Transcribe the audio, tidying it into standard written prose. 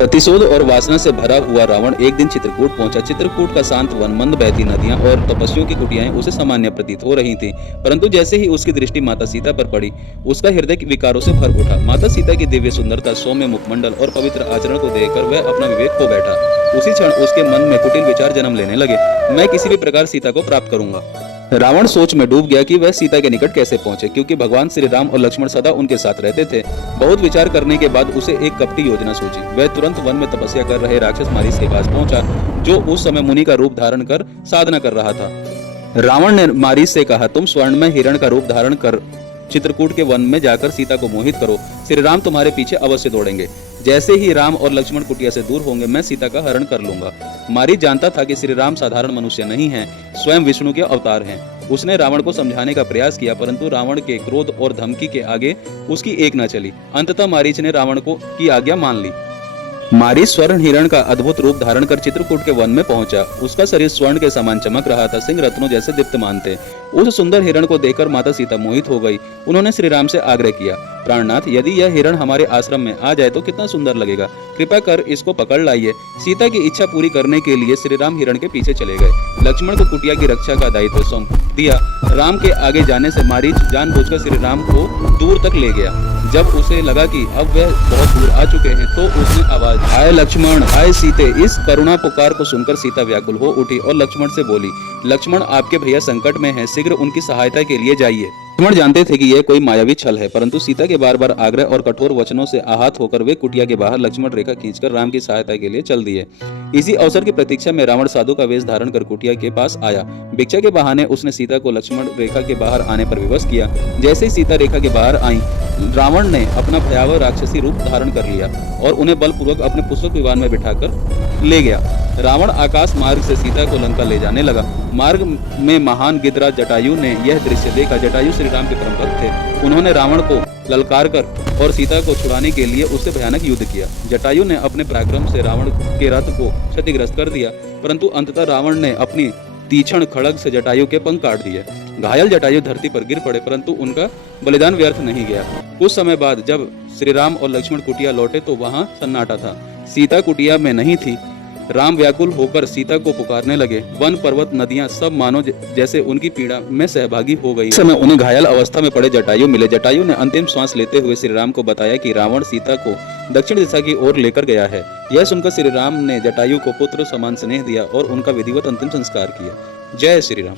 प्रतिशोध और वासना से भरा हुआ रावण एक दिन चित्रकूट पहुंचा। चित्रकूट का शांत वन, मंद बहती नदियां और तपस्वियों की कुटियाएं उसे सामान्य प्रतीत हो रही थीं, परंतु जैसे ही उसकी दृष्टि माता सीता पर पड़ी, उसका हृदय विकारों से भर उठा। माता सीता की दिव्य सुंदरता, सौम्य मुखमंडल और पवित्र आचरण को देखकर वह अपना विवेक खो बैठा। उसी क्षण उसके मन में कुटिल विचार जन्म लेने लगे। मैं किसी भी प्रकार सीता को प्राप्त करूंगा। रावण सोच में डूब गया कि वह सीता के निकट कैसे पहुंचे, क्योंकि भगवान श्री राम और लक्ष्मण सदा उनके साथ रहते थे। बहुत विचार करने के बाद उसे एक कपटी योजना सूझी। वह तुरंत वन में तपस्या कर रहे राक्षस मारीच के पास पहुंचा, जो उस समय मुनि का रूप धारण कर साधना कर रहा था। रावण ने मारीच से कहा, तुम स्वर्ण में हिरण का रूप धारण कर चित्रकूट के वन में जाकर सीता को मोहित करो। श्री राम तुम्हारे पीछे अवश्य दौड़ेंगे। जैसे ही राम और लक्ष्मण कुटिया से दूर होंगे, मैं सीता का हरण कर लूंगा। मारीच जानता था कि श्री राम साधारण मनुष्य नहीं हैं, स्वयं विष्णु के अवतार हैं। उसने रावण को समझाने का प्रयास किया, परंतु रावण के क्रोध और धमकी के आगे उसकी एक न चली। अंततः मारीच ने रावण को की आज्ञा मान ली। मारीच स्वर्ण हिरण का अद्भुत रूप धारण कर चित्रकूट के वन में पहुंचा। उसका शरीर स्वर्ण के समान चमक रहा था, सिंह रत्नों जैसे दीप्तमान थे। उस सुंदर हिरण को देखकर माता सीता मोहित हो गई। उन्होंने श्री राम से आग्रह किया, प्राणनाथ, यदि यह हिरण हमारे आश्रम में आ जाए तो कितना सुंदर लगेगा। कृपा कर इसको पकड़ लाइए। सीता की इच्छा पूरी करने के लिए श्री राम हिरण के पीछे चले गए। लक्ष्मण को कुटिया की रक्षा का दायित्व सौंप दिया। राम के आगे जाने से मारीच जानबूझकर श्री राम को दूर तक ले गया। जब उसे लगा कि अब वह बहुत दूर आ चुके हैं, तो उसने आवाज, हाय लक्ष्मण, हाय सीते। इस करुणा पुकार को सुनकर सीता व्याकुल हो उठी और लक्ष्मण से बोली, लक्ष्मण, आपके भैया संकट में हैं, शीघ्र उनकी सहायता के लिए जाइए। लक्ष्मण जानते थे कि यह कोई मायावी छल है, परंतु सीता के बार बार आग्रह और कठोर वचनों से आहत होकर वे कुटिया के बाहर लक्ष्मण रेखा खींचकर राम की सहायता के लिए चल दिए। इसी अवसर की प्रतीक्षा में रावण साधु का वेश धारण कर कुटिया के पास आया। भिक्षा के बहाने उसने सीता को लक्ष्मण रेखा के बाहर आने पर विवश किया। जैसे ही सीता रेखा के बाहर आई, रावण ने अपना भयावह राक्षसी रूप धारण कर लिया और उन्हें बलपूर्वक अपने पुष्पक विमान में बिठाकर ले गया। रावण आकाश मार्ग से सीता को लंका ले जाने लगा। मार्ग में महान गिद्धराज जटायु ने यह दृश्य देखा। जटायु श्री राम के परम भक्त थे। उन्होंने रावण को ललकार कर और सीता को छुड़ाने के लिए उससे भयानक युद्ध किया। जटायु ने अपने पराक्रम से रावण के रथ को क्षतिग्रस्त कर दिया, परंतु अंततः रावण ने अपनी तीक्ष्ण खड़ग से जटायु के पंख काट दिए। घायल जटायु धरती पर गिर पड़े, परंतु उनका बलिदान व्यर्थ नहीं गया। कुछ समय बाद जब श्री राम और लक्ष्मण कुटिया लौटे तो वहां सन्नाटा था। सीता कुटिया में नहीं थी। राम व्याकुल होकर सीता को पुकारने लगे। वन, पर्वत, नदियां सब मानो जैसे उनकी पीड़ा में सहभागी हो गई। इस समय उन्हें घायल अवस्था में पड़े जटायु मिले। जटायु ने अंतिम श्वास लेते हुए श्री राम को बताया कि रावण सीता को दक्षिण दिशा की ओर लेकर गया है। यह सुनकर श्री राम ने जटायु को पुत्र समान स्नेह दिया और उनका विधिवत अंतिम संस्कार किया। जय श्री राम।